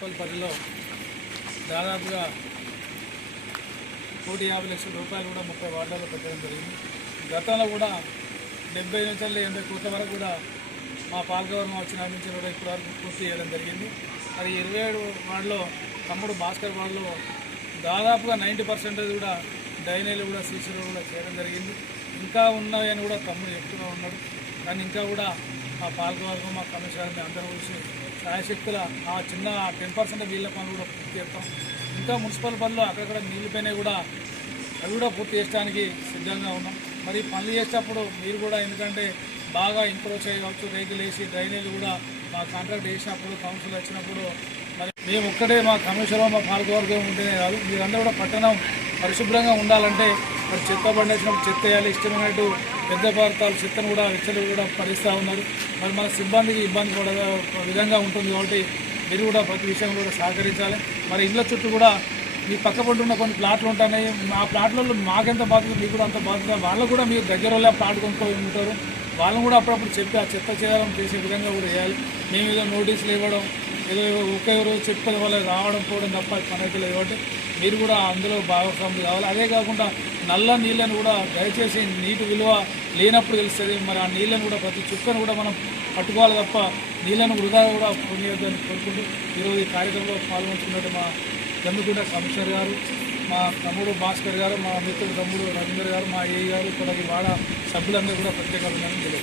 Municipal పరిధిలో దాదాపుగా కోటి యాభై లక్షల రూపాయలు కూడా ముప్పై వార్డులలో పెట్టడం జరిగింది. గతంలో కూడా డెబ్బై నుంచి ఎనభై కోట్ల వరకు కూడా మా పాల్గవర్మ వచ్చిన నుంచి కూడా ఇప్పటి వరకు పూర్తి చేయడం జరిగింది. మరి ఇరవై ఏడు వార్డులో తమ్ముడు భాస్కర్ వార్డులో దాదాపుగా నైంటీ పర్సెంటేజ్ కూడా డైనీలు కూడా సీసీలు కూడా చేయడం జరిగింది. ఇంకా ఉన్నాయని కూడా తమ్ముడు చెప్తూనే ఉన్నాడు. కానీ ఇంకా కూడా మా పాలకవర్గం మా కమిషనర్ అందరూ కలిసి సాయశక్తుల ఆ చిన్న టెన్ పర్సెంట్ వీళ్ళ పనులు కూడా పూర్తి చేస్తాం. ఇంకా మున్సిపల్ పనులు అక్కడక్కడ నీళ్ళపైన కూడా అవి కూడా పూర్తి చేయడానికి సిద్ధంగా ఉన్నాం. మరి పనులు చేసేటప్పుడు మీరు కూడా ఎందుకంటే బాగా ఇంప్రూవ్ చేయవచ్చు. రేకులు వేసి డ్రైనేజ్ కూడా మా కాంట్రాక్ట్ వేసినప్పుడు కౌన్సిల్ వచ్చినప్పుడు మరి మేము ఒక్కటే మా కమిషనర్ మా పాలకవర్గం ఉంటేనే కాదు మీరందరూ కూడా పట్టణం పరిశుభ్రంగా ఉండాలంటే మరి చెత్త బండి చెత్త వేయాలి ఇష్టమైనట్టు పెద్ద పదార్థాలు చెత్తను కూడా విచ్చలు కూడా పరిస్తూ ఉన్నారు. మరి మన సిబ్బందికి ఇబ్బంది కూడా విధంగా ఉంటుంది కాబట్టి మీరు కూడా ప్రతి విషయం కూడా సహకరించాలి. మరి ఇళ్ళ చుట్టూ కూడా మీ పక్క పొంటి ఉన్న కొన్ని ప్లాట్లు ఉంటాయి. ఆ ప్లాట్లలో మాకెంత బాధ్యత మీకు కూడా అంత బాధ్యత. వాళ్ళు కూడా మీరు దగ్గర ప్లాట్ కొనుక్కొని ఉంటారు. వాళ్ళని కూడా అప్పుడప్పుడు చెప్పి ఆ చెత్త చేయాలని చేసే విధంగా కూడా చేయాలి. మేము ఏదో నోటీసులు ఇవ్వడం ఏదో ఒకే రోజు చెప్పిన వల్ల రావడం పోవడం తప్ప పని అయితే లేదు కాబట్టి మీరు కూడా అందులో భాగస్వామి కావాలి. అదే కాకుండా నల్ల నీళ్ళను కూడా దయచేసి నీటి విలువ లేనప్పుడు తెలుస్తుంది. మరి ఆ నీళ్ళను కూడా ప్రతి చుక్కను కూడా మనం పట్టుకోవాలి తప్ప నీళ్ళను వృధా కూడా పొందొద్దని కోరుకుంటూ ఈరోజు ఈ కార్యక్రమంలో పాల్గొంటున్నట్టు మా జమ్మికుంట కమిషనర్ గారు మా తమ్ముడు భాస్కర్ గారు మా మిత్రుడు తమ్ముడు రవీందర్ గారు మా ఏ గారు ఇక్కడ వాడ సభ్యులందరూ కూడా ప్రత్యేక అభినందనలు